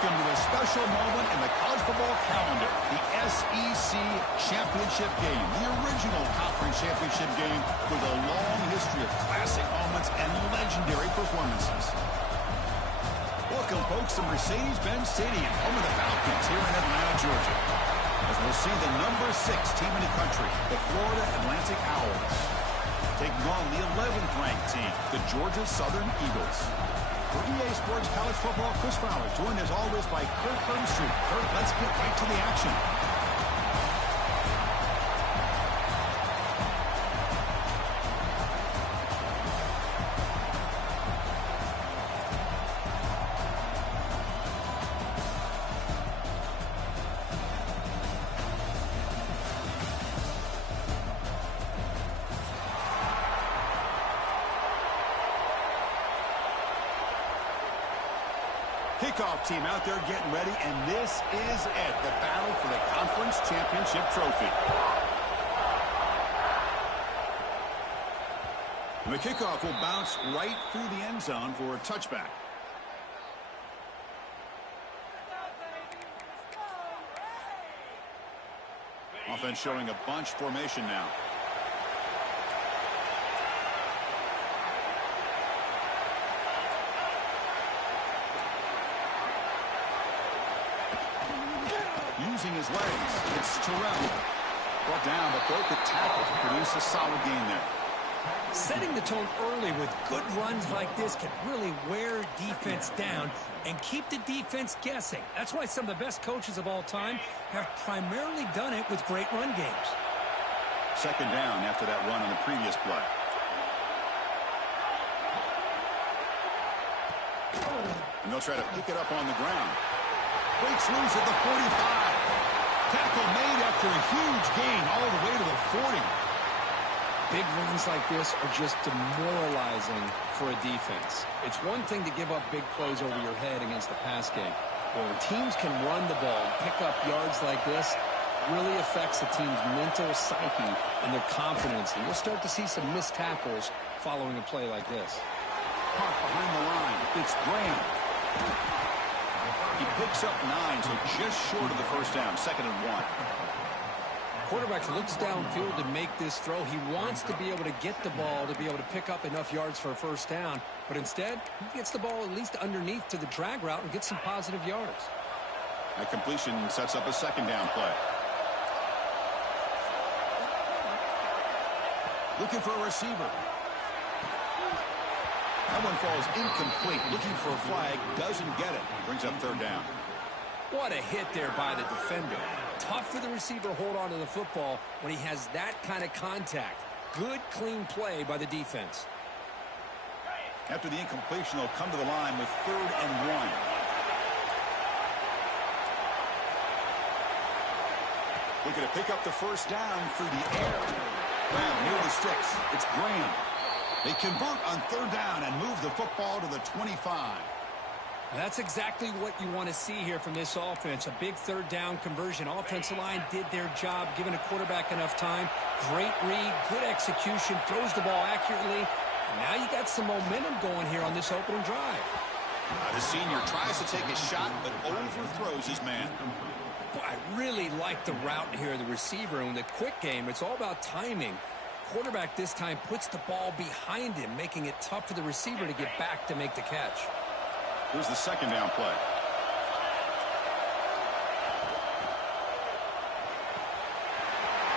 Welcome to a special moment in the college football calendar, the SEC Championship game, the original conference championship game with a long history of classic moments and legendary performances. Welcome, folks, to Mercedes-Benz Stadium, home of the Falcons here in Atlanta, Georgia, as we'll see the number 6 team in the country, the Florida Atlantic Owls, taking on the 11th ranked team, the Georgia Southern Eagles. For EA Sports College Football, Chris Fowler, joined as always by Kurt Hermstreet. Kurt, let's get right to the action. Kickoff team out there getting ready, and this is it, the battle for the conference championship trophy. And the kickoff will bounce right through the end zone for a touchback. Offense showing a bunch formation now. Using his legs, it's Terrell. Brought down, but broke the tackle to produce a solid gain there. Setting the tone early with good runs like this can really wear defense down and keep the defense guessing. That's why some of the best coaches of all time have primarily done it with great run games. Second down after that run on the previous play. And they'll try to pick it up on the ground. Breaks loose at the 45. Tackle made after a huge gain all the way to the 40. Big runs like this are just demoralizing for a defense. It's one thing to give up big plays over your head against the pass game. But when teams can run the ball and pick up yards like this, it really affects the team's mental psyche and their confidence. And you'll start to see some missed tackles following a play like this. Caught behind the line. It's Graham. He picks up 9, so just short of the first down, 2nd and 1. Quarterback looks downfield to make this throw. He wants to be able to get the ball to be able to pick up enough yards for a first down, but instead, he gets the ball at least underneath to the drag route and gets some positive yards. That completion sets up a 2nd down play. Looking for a receiver. That one falls incomplete. Looking for a flag. Doesn't get it. Brings up 3rd down. What a hit there by the defender. Tough for the receiver to hold on to the football when he has that kind of contact. Good, clean play by the defense. After the incompletion, they'll come to the line with 3rd and 1. Looking to pick up the first down through the air. Well, near the sticks. It's Graham. They convert on 3rd down and move the football to the 25. That's exactly what you want to see here from this offense. A big 3rd down conversion. Offensive line did their job, giving a quarterback enough time. Great read, good execution, throws the ball accurately. And now you got some momentum going here on this opening drive. The senior tries to take a shot, but overthrows his man. Boy, I really like the route here of the receiver. In the quick game, it's all about timing. Quarterback this time puts the ball behind him, making it tough for the receiver to get back to make the catch. Here's the 2nd down play.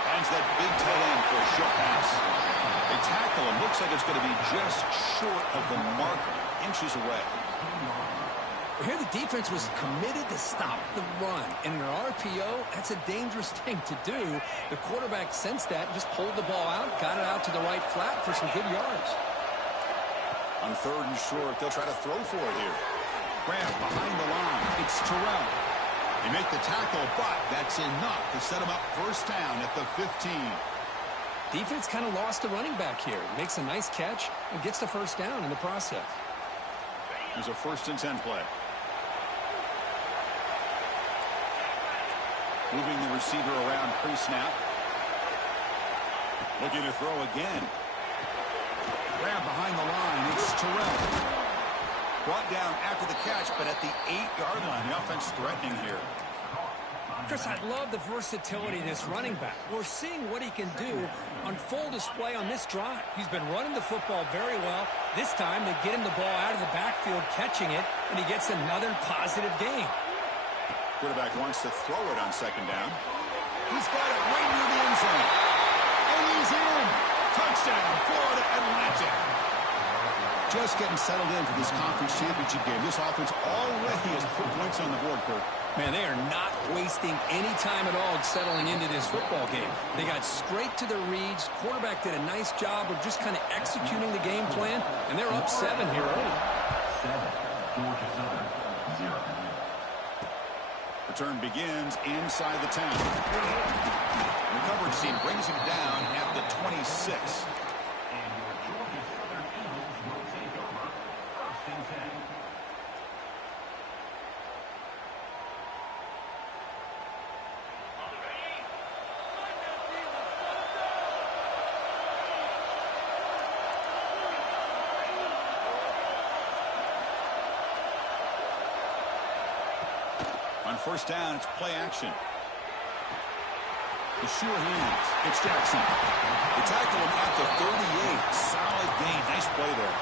Finds that big tight end for a short pass. They tackle him. Looks like it's going to be just short of the mark, inches away. Here the defense was committed to stop the run. And in an RPO, that's a dangerous thing to do. The quarterback sensed that, just pulled the ball out, got it out to the right flat for some good yards. On 3rd and short, they'll try to throw for it here. Grant behind the line. It's Terrell. They make the tackle, but that's enough to set him up first down at the 15. Defense kind of lost the running back here. Makes a nice catch and gets the first down in the process. There's a 1st and 10 play. Moving the receiver around pre-snap. Looking to throw again. Grab behind the line. It's Terrell. Brought down after the catch, but at the 8-yard line. The offense threatening here. Chris, I love the versatility of this running back. We're seeing what he can do on full display on this drive. He's been running the football very well. This time, they get him the ball out of the backfield, catching it, and he gets another positive gain. Quarterback wants to throw it on second down. He's got it right near the end zone. And he's in. Touchdown, Florida Atlantic. Just getting settled in for this conference championship game. This offense already has put points on the board, Kirk. Man, they are not wasting any time at all settling into this football game. They got straight to their reads. Quarterback did a nice job of just kind of executing the game plan, and they're up 7 here early. 7, 0. Return begins inside the 10. The coverage team brings him down at the 26. On first down, it's play action. The sure hands. It's Jackson. They tackle him at the 38. Solid gain. Nice play there.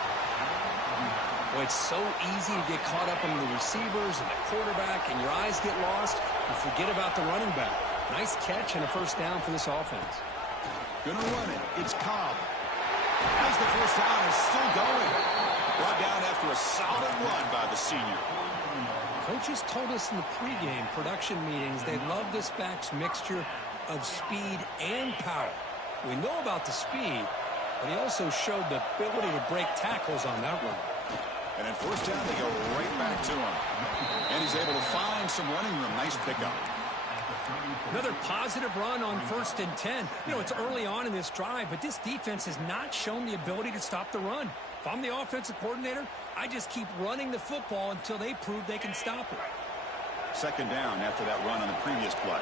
Well, it's so easy to get caught up on the receivers and the quarterback, and your eyes get lost. You forget about the running back. Nice catch and a first down for this offense. Gonna run it. It's Cobb. As the first down is still going. Brought down after a solid run by the senior. Coaches told us in the pregame production meetings they love this back's mixture of speed and power. We know about the speed, but he also showed the ability to break tackles on that run. And at first down, they go right back to him. And he's able to find some running room. Nice pickup. Another positive run on 1st and 10. You know, it's early on in this drive, but this defense has not shown the ability to stop the run. If I'm the offensive coordinator, I just keep running the football until they prove they can stop it. Second down after that run on the previous play.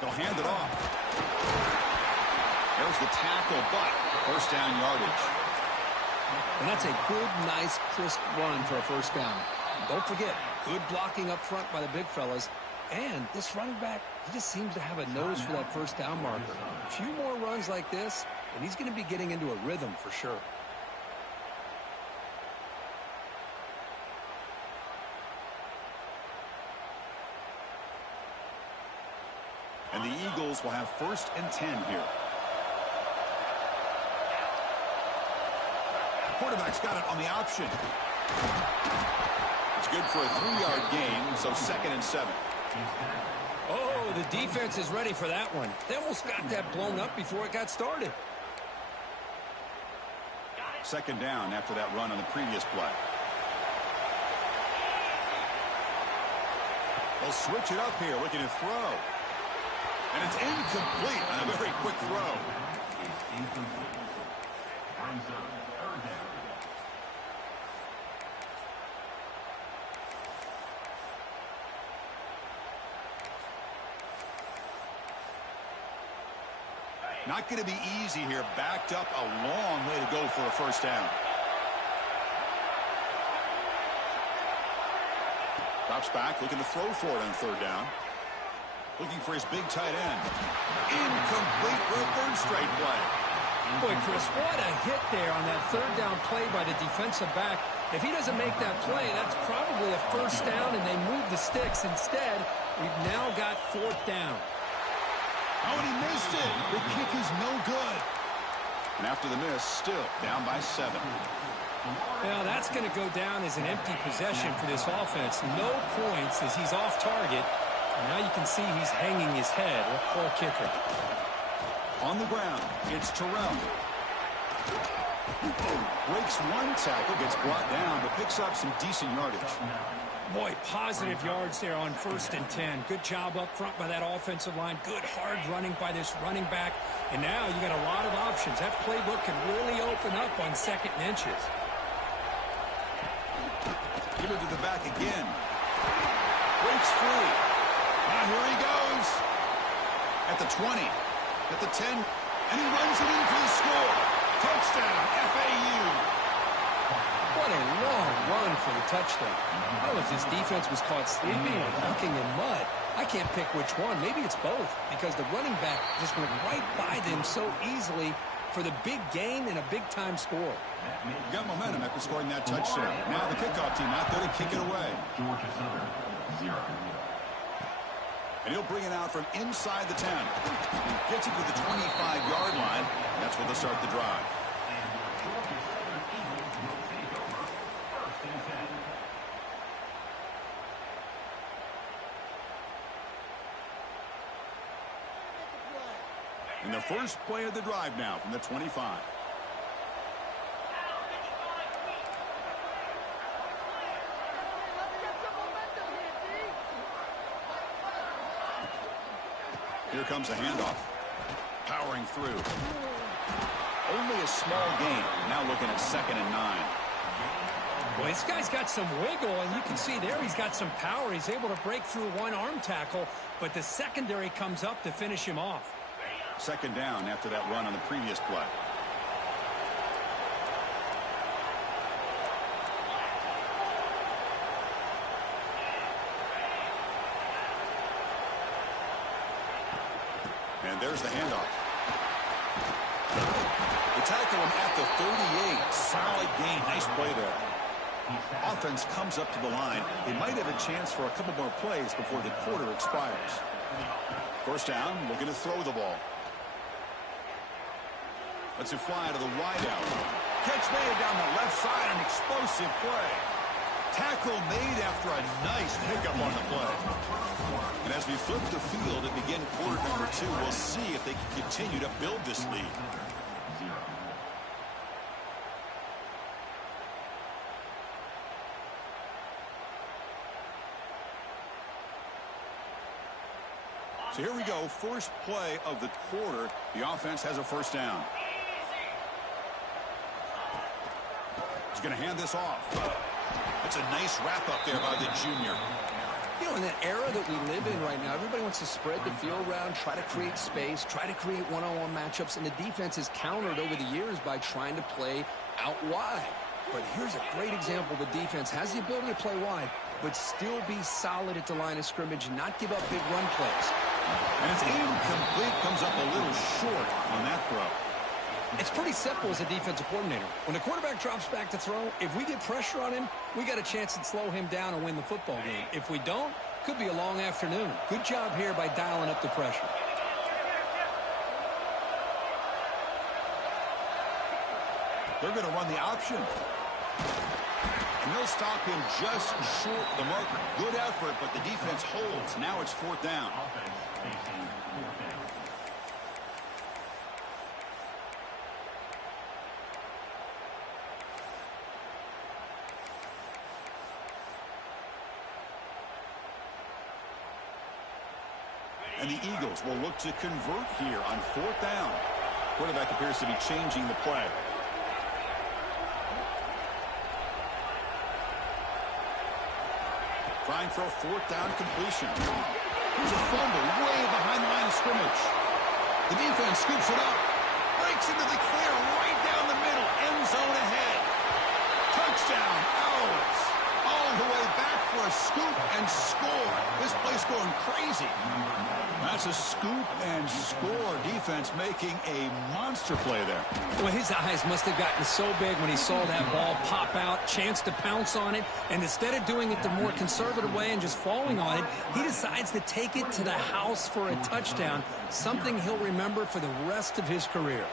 They'll hand it off. There's the tackle, but first down yardage. And that's a good, nice, crisp run for a first down. Don't forget, good blocking up front by the big fellas. And this running back, he just seems to have a nose for that first down marker. A few more runs like this, and he's going to be getting into a rhythm for sure. And the Eagles will have 1st and 10 here. The quarterback's got it on the option. It's good for a 3-yard gain, so 2nd and 7. Oh, the defense is ready for that one. They almost got that blown up before it got started. Second down after that run on the previous play. They'll switch it up here, looking to throw. And it's incomplete on a very quick throw. Not going to be easy here. Backed up a long way to go for a first down. Drops back, looking to throw for it on 3rd down. Looking for his big tight end. Incomplete for a 3rd straight play. Boy, Chris, what a hit there on that 3rd down play by the defensive back. If he doesn't make that play, that's probably a first down, and they move the sticks. Instead, we've now got 4th down. Oh, and he missed it. The kick is no good. And after the miss, still down by 7. Well, that's going to go down as an empty possession for this offense. No points as he's off target. And now you can see he's hanging his head. What poor kicker. On the ground, it's Terrell. Breaks one tackle, gets brought down, but picks up some decent yardage. Boy, positive yards there on 1st and 10. Good job up front by that offensive line. Good hard running by this running back. And now you got a lot of options. That playbook can really open up on 2nd and inches. Give it to the back again. Breaks free. Now here he goes. At the 20. at the 10, and he runs it in for the score. Touchdown, FAU. What a long run for the touchdown. I don't know if this defense was caught sleeping or walking in mud. I can't pick which one. Maybe it's both, because the running back just went right by them so easily for the big gain and a big-time score. You got momentum after scoring that touchdown. Now the kickoff team out there to kick it away. Georgia Southern, 0. And he'll bring it out from inside the 10. Gets it to the 25-yard line. That's where they'll start the drive. And the first play of the drive now from the 25. Here comes a handoff. Powering through. Only a small gain. Now looking at 2nd and 9. Well, this guy's got some wiggle, and you can see there he's got some power. He's able to break through one arm tackle, but the secondary comes up to finish him off. 2nd down after that run on the previous play. And there's the handoff. They tackle him at the 38. Solid gain. Nice play there. Offense comes up to the line. They might have a chance for a couple more plays before the quarter expires. 1st down, looking to throw the ball. Lets it fly to the wideout. Catch made down the left side, an explosive play. Tackle made after a nice pickup on the play. And as we flip the field and begin quarter number 2, we'll see if they can continue to build this lead. So here we go, first play of the quarter. The offense has a 1st down. He's going to hand this off. That's a nice wrap up there by the junior. You know, in that era that we live in right now, everybody wants to spread the field around, try to create space, try to create one-on-one matchups, and the defense is countered over the years by trying to play out wide. But here's a great example. The defense has the ability to play wide, but still be solid at the line of scrimmage, not give up big run plays. And it's incomplete, comes up a little short on that throw. It's pretty simple as a defensive coordinator. When the quarterback drops back to throw, if we get pressure on him, we got a chance to slow him down and win the football game. If we don't, could be a long afternoon. Good job here by dialing up the pressure. They're going to run the option. And they'll stop him just short of the marker. Good effort, but the defense holds. Now it's 4th down. And the Eagles will look to convert here on 4th down. Quarterback appears to be changing the play. Trying for a 4th down completion. Here's a fumble way behind the line of scrimmage. The defense scoops it up. Breaks into the clear right down the middle. End zone ahead. Touchdown, Owls. All the way back for a scoop and score. This place going crazy. That's a scoop and score. Defense making a monster play there. Well, his eyes must have gotten so big when he saw that ball pop out, chance to pounce on it, and instead of doing it the more conservative way and just falling on it, he decides to take it to the house for a touchdown, something he'll remember for the rest of his career.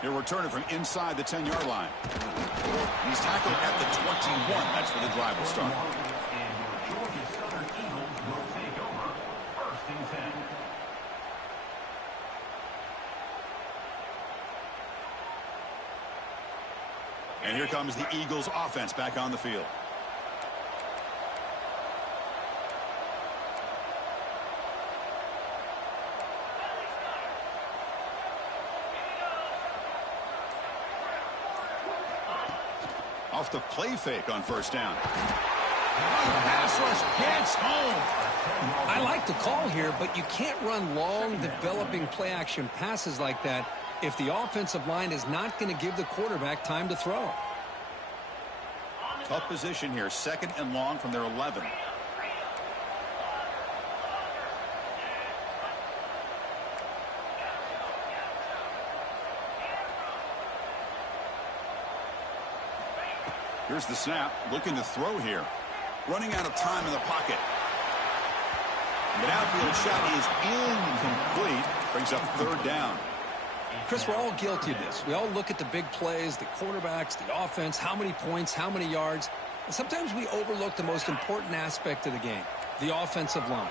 He'll return it from inside the 10-yard line. He's tackled at the 21. That's where the drive will start. And here comes the Eagles offense back on the field. Off the play fake on 1st down. Pass rush gets home. I like the call here, but you can't run long, developing play-action passes like that if the offensive line is not going to give the quarterback time to throw. Tough position here. 2nd and long from their 11. Here's the snap. Looking to throw here. Running out of time in the pocket. The outfield shot is incomplete. Brings up 3rd down. Chris, we're all guilty of this. We all look at the big plays, the quarterbacks, the offense, how many points, how many yards. And sometimes we overlook the most important aspect of the game, the offensive line.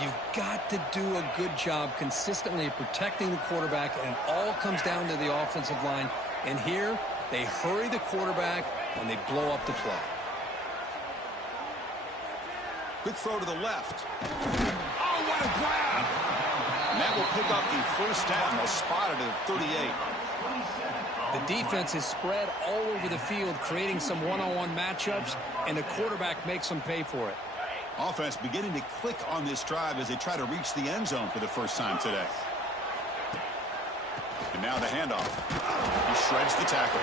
You've got to do a good job consistently protecting the quarterback, and it all comes down to the offensive line. And here, they hurry the quarterback, and they blow up the play. Quick throw to the left. Oh, what a grab! And that will pick up the 1st down. They'll spot it at 38. The defense is spread all over the field, creating some one-on-one matchups, and the quarterback makes them pay for it. Offense beginning to click on this drive as they try to reach the end zone for the first time today. And now the handoff. He shreds the tackle.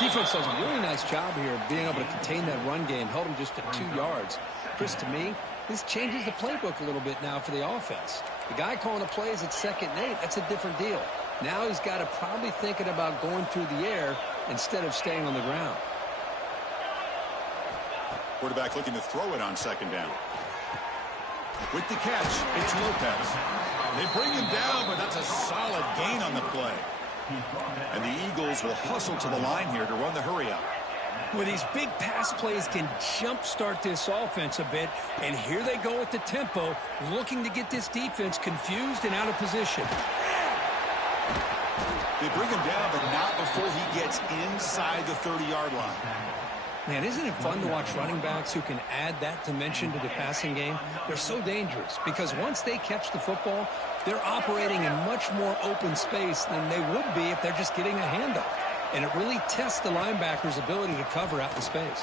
Defense does a really nice job here of being able to contain that run game, held him just to 2 yards. Chris, to me, this changes the playbook a little bit now for the offense. The guy calling the plays at 2nd and 8, that's a different deal. Now he's got to probably thinking about going through the air instead of staying on the ground. Quarterback looking to throw it on 2nd down. With the catch, it's Lopez. They bring him down, but that's a solid gain on the play. And the Eagles will hustle to the line here to run the hurry up. Well, these big pass plays can jumpstart this offense a bit, and here they go with the tempo, looking to get this defense confused and out of position. They bring him down, but not before he gets inside the 30-yard line. Man, isn't it fun to watch running backs who can add that dimension to the passing game? They're so dangerous because once they catch the football, they're operating in much more open space than they would be if they're just getting a handoff. And it really tests the linebacker's ability to cover out in space.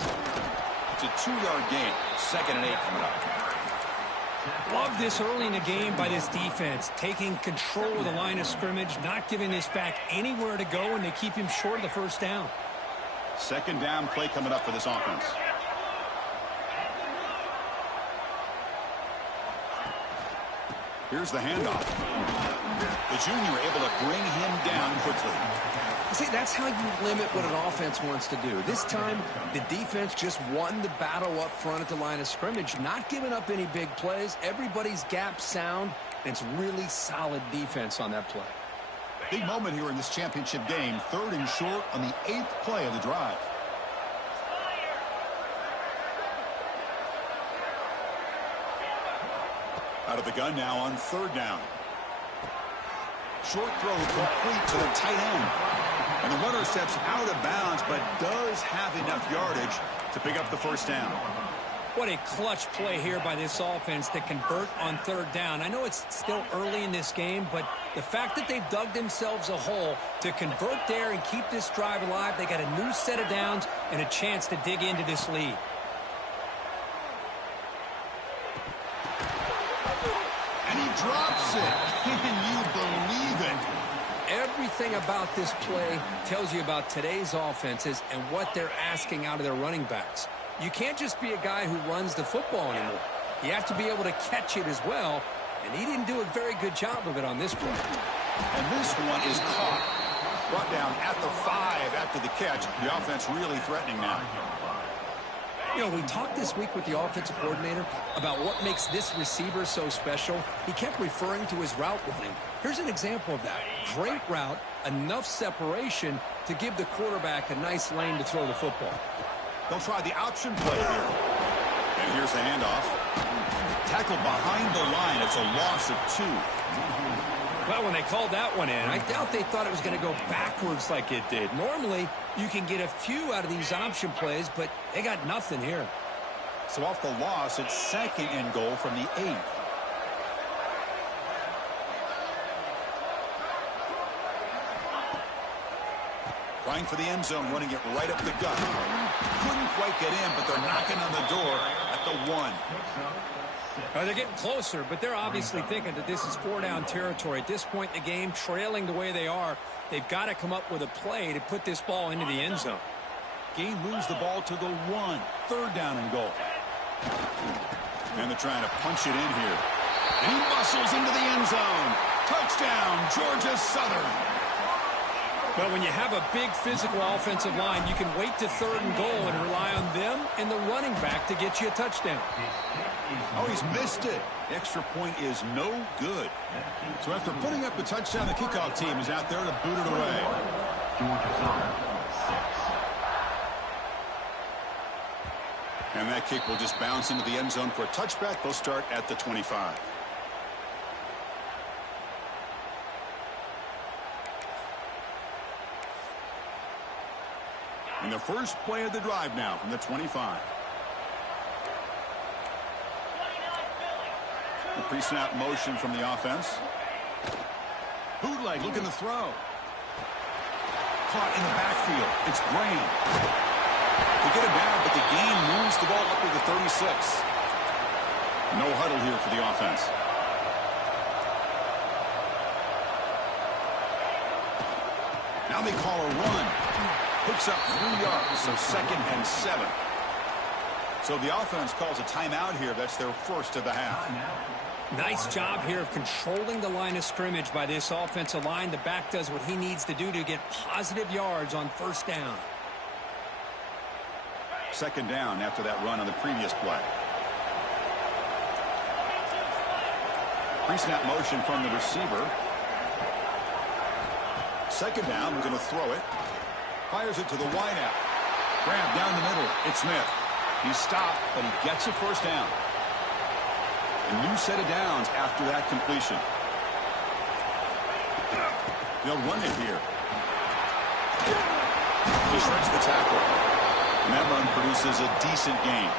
It's a 2-yard gain. 2nd and 8 coming up. Love this early in the game by this defense, taking control of the line of scrimmage, not giving this back anywhere to go, and they keep him short of the 1st down. 2nd down play coming up for this offense. Here's the handoff. The junior able to bring him down quickly. See, that's how you limit what an offense wants to do. This time, the defense just won the battle up front at the line of scrimmage, not giving up any big plays. Everybody's gap sound, and it's really solid defense on that play. Big moment here in this championship game. 3rd and short on the 8th play of the drive. Out of the gun now on 3rd down. Short throw complete to the tight end. And the runner steps out of bounds, but does have enough yardage to pick up the 1st down. What a clutch play here by this offense to convert on 3rd down. I know it's still early in this game, but the fact that they've dug themselves a hole to convert there and keep this drive alive, they got a new set of downs and a chance to dig into this lead. And he drops it. Can you believe it? Everything about this play tells you about today's offenses and what they're asking out of their running backs. You can't just be a guy who runs the football anymore. You have to be able to catch it as well, and he didn't do a very good job of it on this play. And this one is caught. Brought down at the 5 after the catch. The offense really threatening now. You know, we talked this week with the offensive coordinator about what makes this receiver so special. He kept referring to his route running. Here's an example of that. Great route, enough separation to give the quarterback a nice lane to throw the football. They'll try the option play here. And here's the handoff. Tackled behind the line. It's a loss of 2. Well, when they called that one in, I doubt they thought it was going to go backwards like it did. Normally, you can get a few out of these option plays, but they got nothing here. So off the loss, it's 2nd and goal from the 8. trying for the end zone, running it right up the gut. Couldn't quite get in, but they're knocking on the door at the 1. They're getting closer, but they're obviously thinking that this is 4-down territory. At this point in the game, trailing the way they are, they've got to come up with a play to put this ball into the end zone. Gain moves the ball to the 1. 3rd down and goal. And they're trying to punch it in here. And he muscles into the end zone. Touchdown, Georgia Southern. Well, when you have a big physical offensive line, you can wait to 3rd and goal and rely on them and the running back to get you a touchdown. Oh, he's missed it. The extra point is no good. So after putting up the touchdown, the kickoff team is out there to boot it away. And that kick will just bounce into the end zone for a touchback. They'll start at the 25. And the first play of the drive now from the 25. The pre-snap motion from the offense. Bootleg looking to throw. Caught in the backfield. It's Graham. They get him down, but the gain moves the ball up to the 36. No huddle here for the offense. Now they call a run. Picks up 3 yards, so 2nd and 7. So the offense calls a timeout here. That's their first of the half. Nice job here of controlling the line of scrimmage by this offensive line. The back does what he needs to do to get positive yards on 1st down. 2nd down after that run on the previous play. Pre-snap motion from the receiver. 2nd down, we're going to throw it. Fires it to the wideout. Grab down the middle. It's Smith. He's stopped, but he gets a 1st down. A new set of downs after that completion. They'll run it here. He shreds the tackle. And that run produces a decent gain.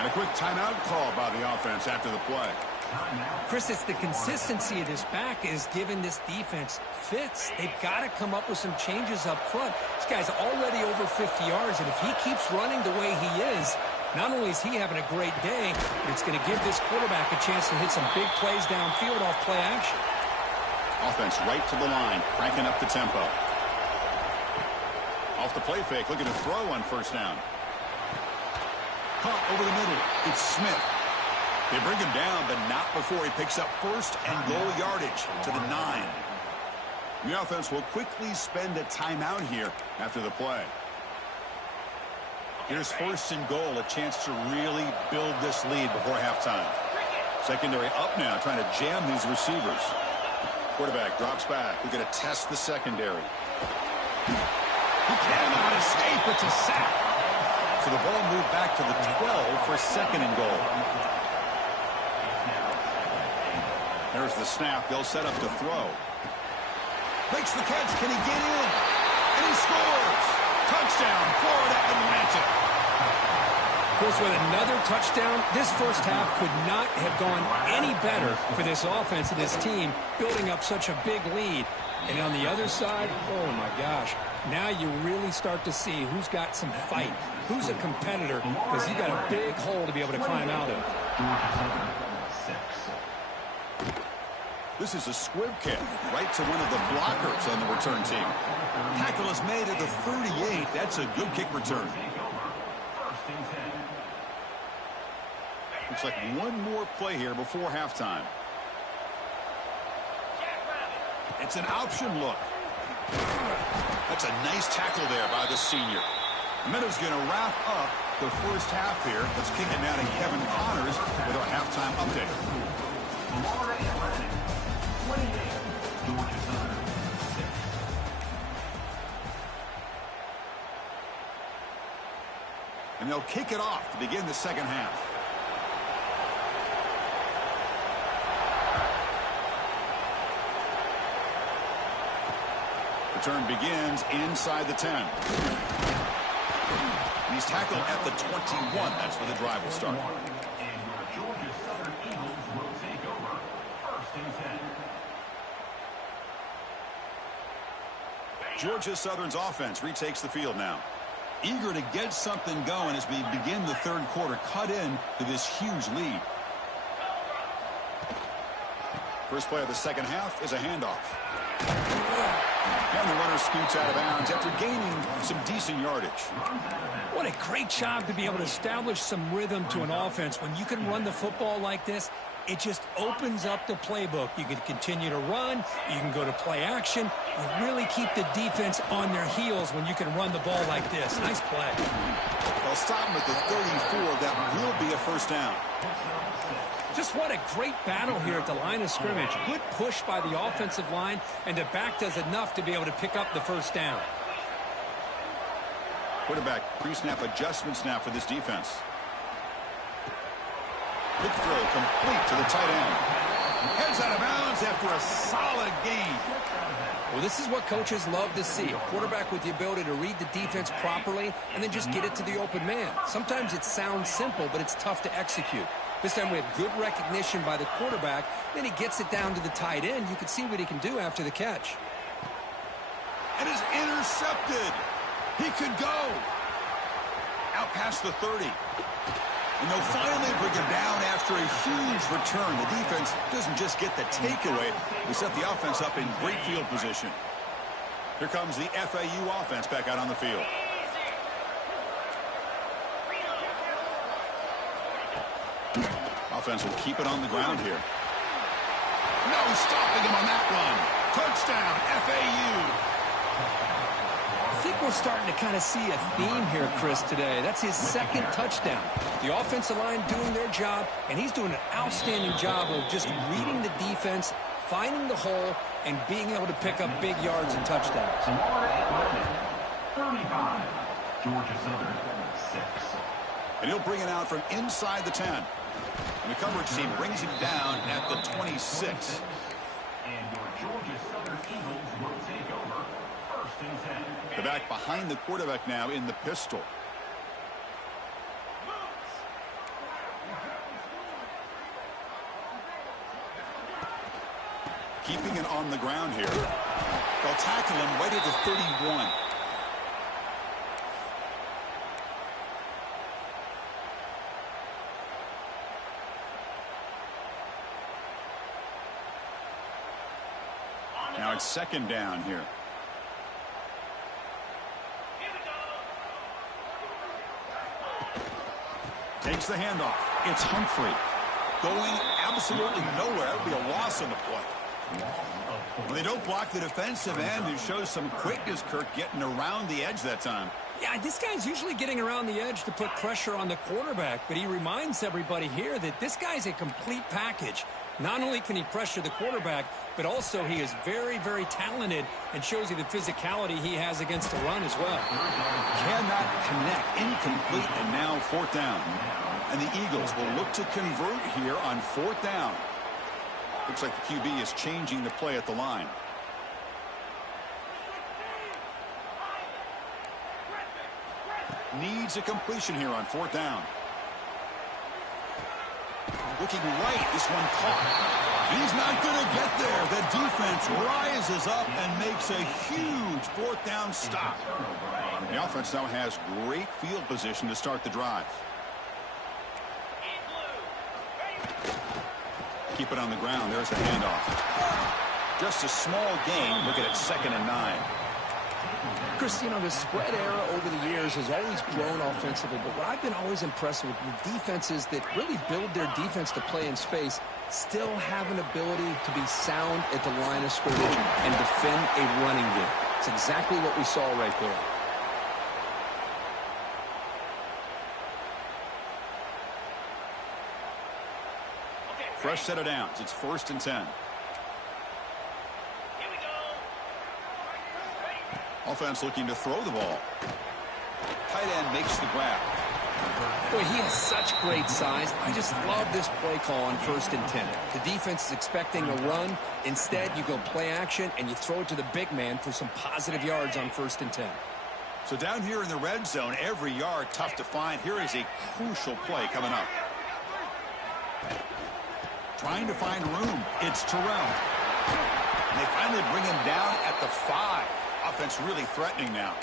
And a quick timeout call by the offense after the play. Chris, it's the consistency of this back is giving this defense fits. They've got to come up with some changes up front. This guy's already over 50 yards, and if he keeps running the way he is, not only is he having a great day, but it's going to give this quarterback a chance to hit some big plays downfield off play action. Offense right to the line, cranking up the tempo. Off the play fake, looking to throw on 1st down. Caught over the middle. It's Smith. They bring him down, but not before he picks up 1st and goal yardage to the 9. The offense will quickly spend a timeout here after the play. Here's 1st and goal, a chance to really build this lead before halftime. Secondary up now, trying to jam these receivers. Quarterback drops back. We're going to test the secondary. He cannot escape. It's a sack. So the ball moved back to the 12 for 2nd and goal. There's the snap. They'll set up to throw. Makes the catch. Can he get in? And he scores. Touchdown, Florida Atlantic. Of course, with another touchdown, this 1st half could not have gone any better for this offense and this team, building up such a big lead. And on the other side, oh my gosh, now you really start to see who's got some fight, who's a competitor, because you got a big hole to be able to climb out of. This is a squib kick right to one of the blockers on the return team. Tackle is made at the 38. That's a good kick return. Looks like one more play here before halftime. It's an option look. That's a nice tackle there by the senior. The Meadows going to wrap up the 1st half here. Let's kick it now to Kevin Connors with our halftime update. And they'll kick it off to begin the 2nd half. Return begins inside the 10. He's tackled at the 21. That's where the drive will start. Georgia Southern's offense retakes the field now. Eager to get something going as we begin the third quarter. Cut in to this huge lead. First play of the second half is a handoff. And the runner scoots out of bounds after gaining some decent yardage. What a great job to be able to establish some rhythm to an offense. When you can run the football like this, it just opens up the playbook. You can continue to run. You can go to play action. You really keep the defense on their heels when you can run the ball like this. Nice play. They'll stop him at the 34. That will be a first down. Just what a great battle here at the line of scrimmage. Good push by the offensive line, and the back does enough to be able to pick up the first down. Quarterback pre-snap adjustments now for this defense. Quick throw complete to the tight end. Heads out of bounds after a solid gain. Well, this is what coaches love to see. A quarterback with the ability to read the defense properly and then just get it to the open man. Sometimes it sounds simple, but it's tough to execute. This time we have good recognition by the quarterback. Then he gets it down to the tight end. You can see what he can do after the catch. And is intercepted. He could go. Out past the 30. And they'll finally bring him down after a huge return. The defense doesn't just get the takeaway. We set the offense up in great field position. Here comes the FAU offense back out on the field. Offense will keep it on the ground here. No stopping him on that run. Touchdown, FAU. I think we're starting to kind of see a theme here, Chris, today. That's his second touchdown. The offensive line doing their job, and he's doing an outstanding job of just reading the defense, finding the hole, and being able to pick up big yards and touchdowns. 35, Georgia Southern, 6. And he'll bring it out from inside the 10. And the coverage team brings him down at the 26. And your Georgia Southern Eagles will take over 1st and 10. The back behind the quarterback now in the pistol. Keeping it on the ground here. They'll tackle him right at the 31. Now it's second down here. Takes the handoff. It's Humphrey. Going absolutely nowhere. It would be a loss on the play. When they don't block the defensive end, it shows some quickness, Kirk, getting around the edge that time. Yeah, this guy's usually getting around the edge to put pressure on the quarterback, but he reminds everybody here that this guy's a complete package. Not only can he pressure the quarterback, but also he is very, very talented and shows you the physicality he has against the run as well. Cannot connect. Incomplete, and now 4th down. And the Eagles will look to convert here on 4th down. Looks like the QB is changing the play at the line. Needs a completion here on 4th down. Looking right, this one caught. He's not going to get there. The defense rises up and makes a huge 4th down stop. The offense now has great field position to start the drive. Keep it on the ground. There's the handoff. Just a small gain. Look at it, 2nd and 9. Chris, you know, the spread era over the years has always grown offensively, but what I've been always impressed with defenses that really build their defense to play in space still have an ability to be sound at the line of scrimmage and defend a running game. It's exactly what we saw right there. Fresh set of downs. It's 1st and 10. Offense looking to throw the ball. Tight end makes the grab. Boy, he has such great size. I just love this play call on 1st and 10. The defense is expecting a run. Instead, you go play action, and you throw it to the big man for some positive yards on 1st and 10. So down here in the red zone, every yard tough to find. Here is a crucial play coming up. Trying to find room. It's Terrell. And they finally bring him down at the 5. Offense really threatening now.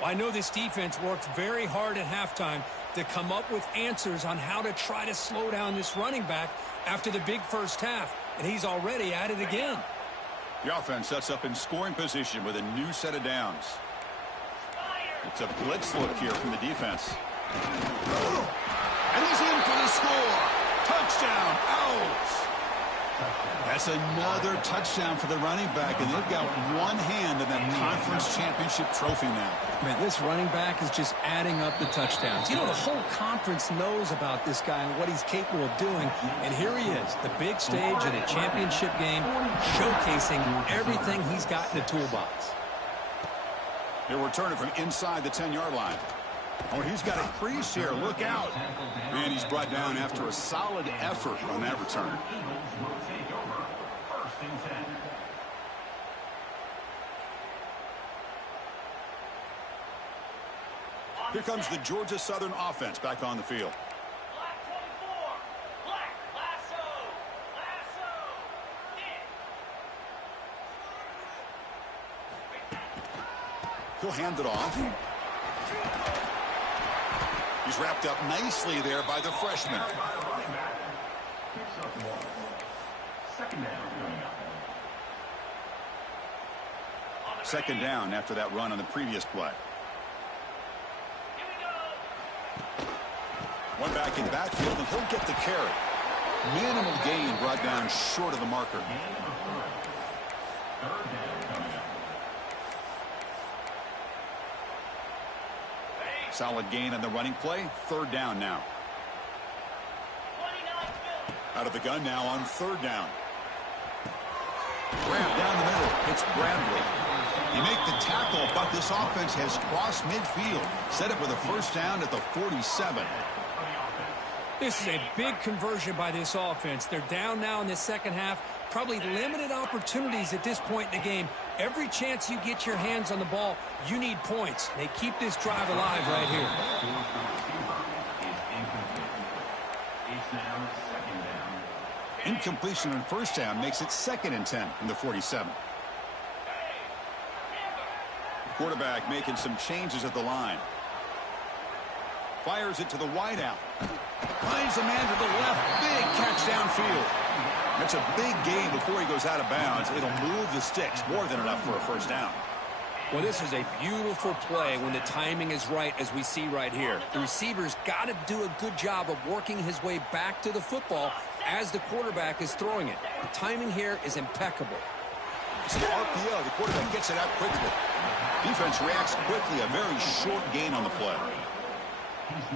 Well, I know this defense worked very hard at halftime to come up with answers on how to try to slow down this running back after the big first half, and he's already at it again. The offense sets up in scoring position with a new set of downs. It's a blitz look here from the defense. And he's in for the score. Touchdown, Owls. That's another touchdown for the running back, and they've got one hand in that conference championship trophy now. Man, this running back is just adding up the touchdowns. You know, the whole conference knows about this guy and what he's capable of doing, and here he is, the big stage of the championship game, showcasing everything he's got in the toolbox. He'll return it from inside the 10-yard line. Oh, he's got a crease here. Look out. And he's brought down after a solid effort on that return. Here comes the Georgia Southern offense back on the field. He'll hand it off. He's wrapped up nicely there by the freshman. Second down after that run on the previous play. One back in the backfield, and he'll get the carry. Minimal gain brought down short of the marker. Solid gain on the running play. Third down now. Out of the gun now on third down. Grab down the middle. It's Bradley. You make the tackle, but this offense has crossed midfield. Set up with a first down at the 47. This is a big conversion by this offense. They're down now in the second half. Probably limited opportunities at this point in the game. Every chance you get your hands on the ball, you need points. They keep this drive alive right here. Incompletion on first down makes it 2nd and 10 from the 47. Quarterback making some changes at the line. Fires it to the wideout. Finds a man to the left. Big catch downfield. That's a big gain before he goes out of bounds. It'll move the sticks more than enough for a first down. Well, this is a beautiful play when the timing is right, as we see right here. The receiver's got to do a good job of working his way back to the football as the quarterback is throwing it. The timing here is impeccable. It's an RPO. The quarterback gets it out quickly. Defense reacts quickly. A very short gain on the play.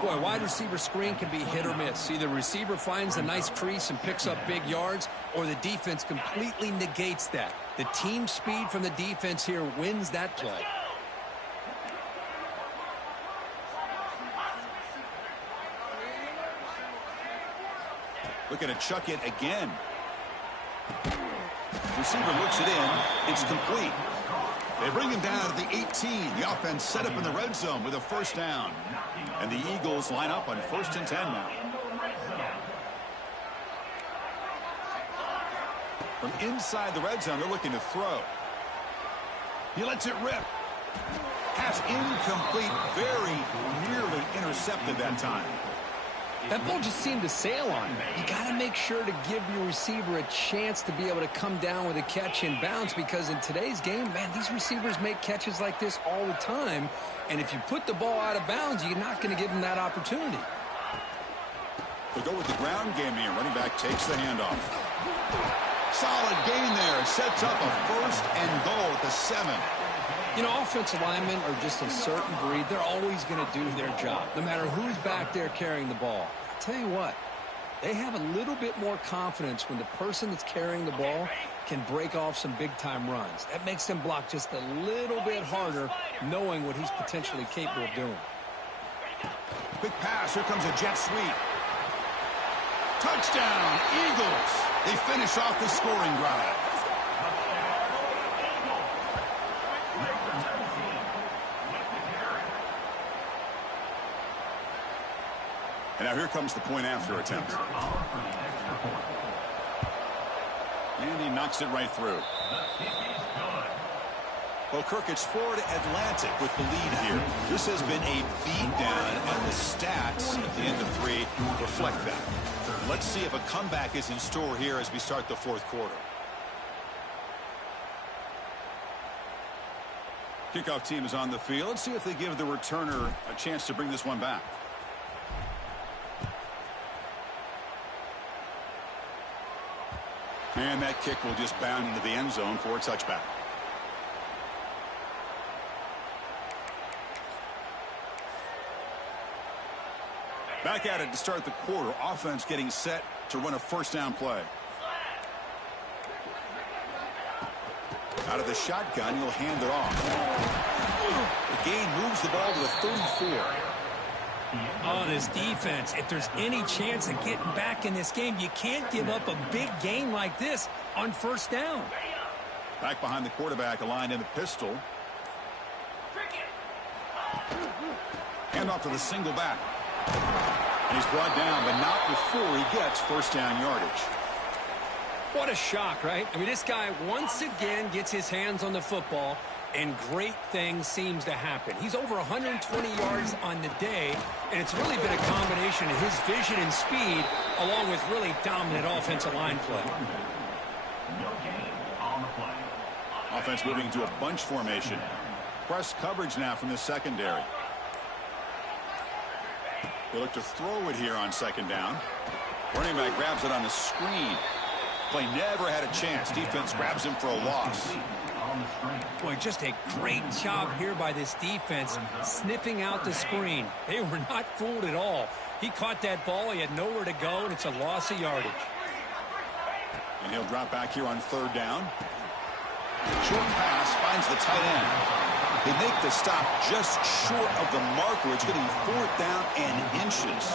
Boy, a wide receiver screen can be hit or miss. Either the receiver finds a nice crease and picks up big yards, or the defense completely negates that. The team speed from the defense here wins that play. Looking to chuck it again. Receiver looks it in. It's complete. They bring him down to the 18. The offense set up in the red zone with a first down. And the Eagles line up on 1st and 10 now. From inside the red zone, they're looking to throw. He lets it rip. Pass incomplete. Very nearly intercepted that time. That ball just seemed to sail on him. You got to make sure to give your receiver a chance to be able to come down with a catch in bounds, because in today's game, man, these receivers make catches like this all the time. And if you put the ball out of bounds, you're not going to give them that opportunity. They go with the ground game here. Running back takes the handoff. Solid gain there. Sets up a 1st and goal at the 7. You know, offensive linemen are just a certain breed. They're always going to do their job, no matter who's back there carrying the ball. I'll tell you what, they have a little bit more confidence when the person that's carrying the ball can break off some big-time runs. That makes them block just a little bit harder, knowing what he's potentially capable of doing. Quick pass. Here comes a jet sweep. Touchdown, Eagles. They finish off the scoring drive. And now here comes the point after attempt. And he knocks it right through. Well, Kirk, it's Florida Atlantic with the lead here. This has been a beatdown, and the stats at the end of 3 reflect that. Let's see if a comeback is in store here as we start the 4th quarter. Kickoff team is on the field. Let's see if they give the returner a chance to bring this one back. And that kick will just bound into the end zone for a touchback. Back at it to start the quarter. Offense getting set to run a first down play. Out of the shotgun, he'll hand it off. The gain moves the ball to the 34. Oh, this defense, if there's any chance of getting back in this game, you can't give up a big gain like this on first down. Back behind the quarterback, aligned in the pistol. Hand off to the single back. And he's brought down, but not before he gets first down yardage. What a shock, right? I mean, this guy once again gets his hands on the football, and great things seems to happen. He's over 120 yards on the day, and it's really been a combination of his vision and speed, along with really dominant offensive line play. No gain on the play. Offense moving into a bunch formation. Press coverage now from the secondary. They look to throw it here on second down. Running back grabs it on the screen. Play never had a chance. Defense grabs him for a loss. Boy, just a great job here by this defense, sniffing out the screen. They were not fooled at all. He caught that ball. He had nowhere to go, and it's a loss of yardage. And he'll drop back here on third down. Short pass finds the tight end. They make the stop just short of the marker. It's getting 4th down and inches.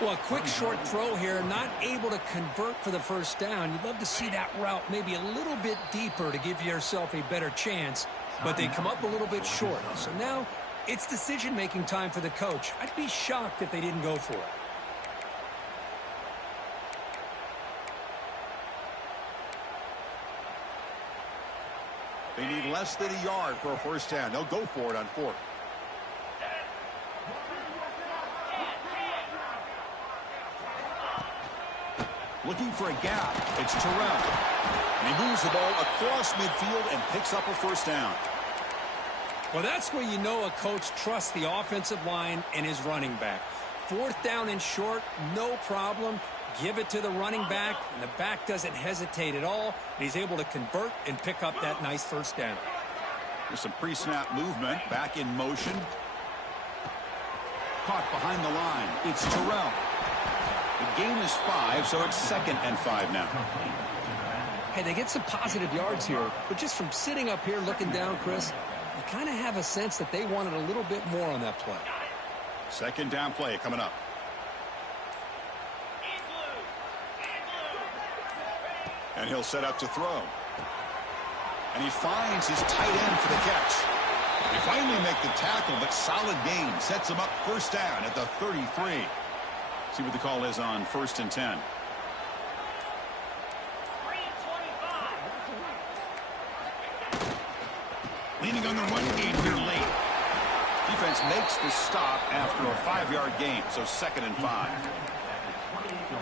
Well, a quick short throw here, not able to convert for the first down. You'd love to see that route maybe a little bit deeper to give yourself a better chance, but they come up a little bit short. So now it's decision-making time for the coach. I'd be shocked if they didn't go for it. They need less than a yard for a first down. They'll go for it on 4th. Looking for a gap. It's Terrell. And he moves the ball across midfield and picks up a first down. Well, that's where you know a coach trusts the offensive line and his running back. 4th down and short, no problem. Give it to the running back, and the back doesn't hesitate at all. And he's able to convert and pick up that nice first down. There's some pre-snap movement. Back in motion. Caught behind the line. It's Terrell. The gain is 5, so it's 2nd and 5 now. Hey, they get some positive yards here, but just from sitting up here looking down, Chris, you kind of have a sense that they wanted a little bit more on that play. 2nd down play coming up. And he'll set up to throw. And he finds his tight end for the catch. They finally make the tackle, but solid gain. Sets him up first down at the 33. See what the call is on 1st and 10. Leaning on the run game here late. Defense makes the stop after a 5-yard gain, so 2nd and 5.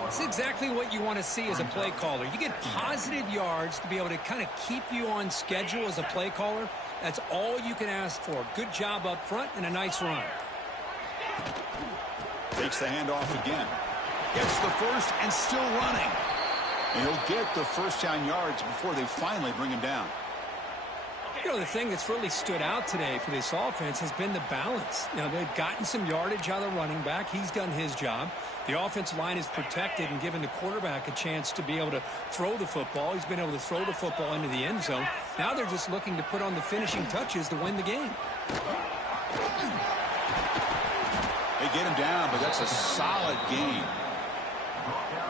It's exactly what you want to see as a play caller. You get positive yards to be able to kind of keep you on schedule as a play caller. That's all you can ask for. Good job up front and a nice run. Takes the handoff again. Gets the first and still running. And he'll get the first down yards before they finally bring him down. You know, the thing that's really stood out today for this offense has been the balance. You know, they've gotten some yardage out of the running back. He's done his job. The offensive line is protected and given the quarterback a chance to be able to throw the football. He's been able to throw the football into the end zone. Now they're just looking to put on the finishing touches to win the game. They get him down, but that's a solid game.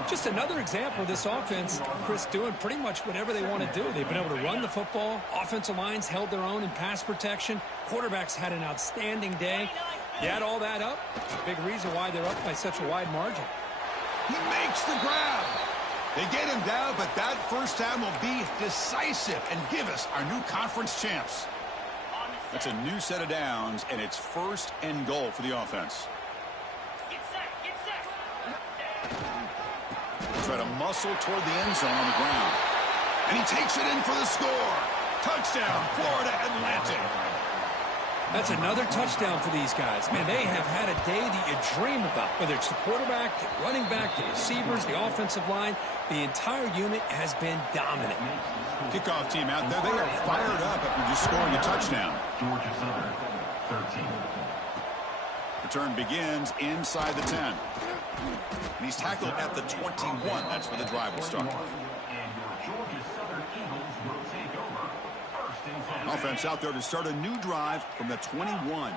Just another example of this offense, Chris, doing pretty much whatever they want to do. They've been able to run the football. Offensive lines held their own in pass protection. Quarterbacks had an outstanding day. You add all that up, it's a big reason why they're up by such a wide margin. He makes the grab. They get him down, but that first down will be decisive and give us our new conference champs. That's a new set of downs, and it's 1st and goal for the offense. Try to muscle toward the end zone on the ground. And he takes it in for the score. Touchdown, Florida Atlantic. That's another touchdown for these guys. Man, they have had a day that you dream about. Whether it's the quarterback, the running back, the receivers, the offensive line, the entire unit has been dominant. Kickoff team out there. They are fired up after just scoring a touchdown. Georgia Southern, 13. Return begins inside the 10. And he's tackled at the 21. That's where the drive will start. And your Georgia Southern Eagles will take over. 1st and 10. Offense out there to start a new drive from the 21.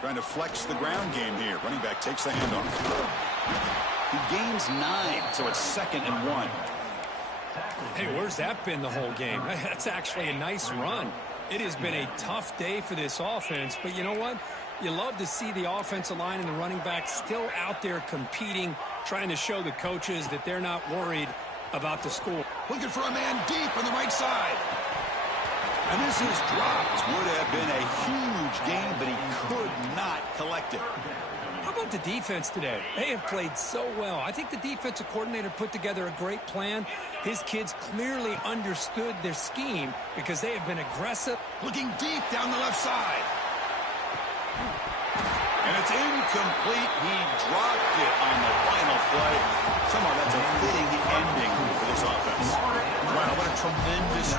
Trying to flex the ground game here. Running back takes the handoff. He gains 9, so it's 2nd and 1. Hey, where's that been the whole game? That's actually a nice run. It has been a tough day for this offense, but you know what? You love to see the offensive line and the running back still out there competing, trying to show the coaches that they're not worried about the score. Looking for a man deep on the right side. And this is dropped. Would have been a huge game, but he could not collect it. How about the defense today? They have played so well. I think the defensive coordinator put together a great plan. His kids clearly understood their scheme because they have been aggressive. Looking deep down the left side. And it's incomplete. He dropped it on the final play. Somehow that's a fitting ending for this offense. Wow, what a tremendous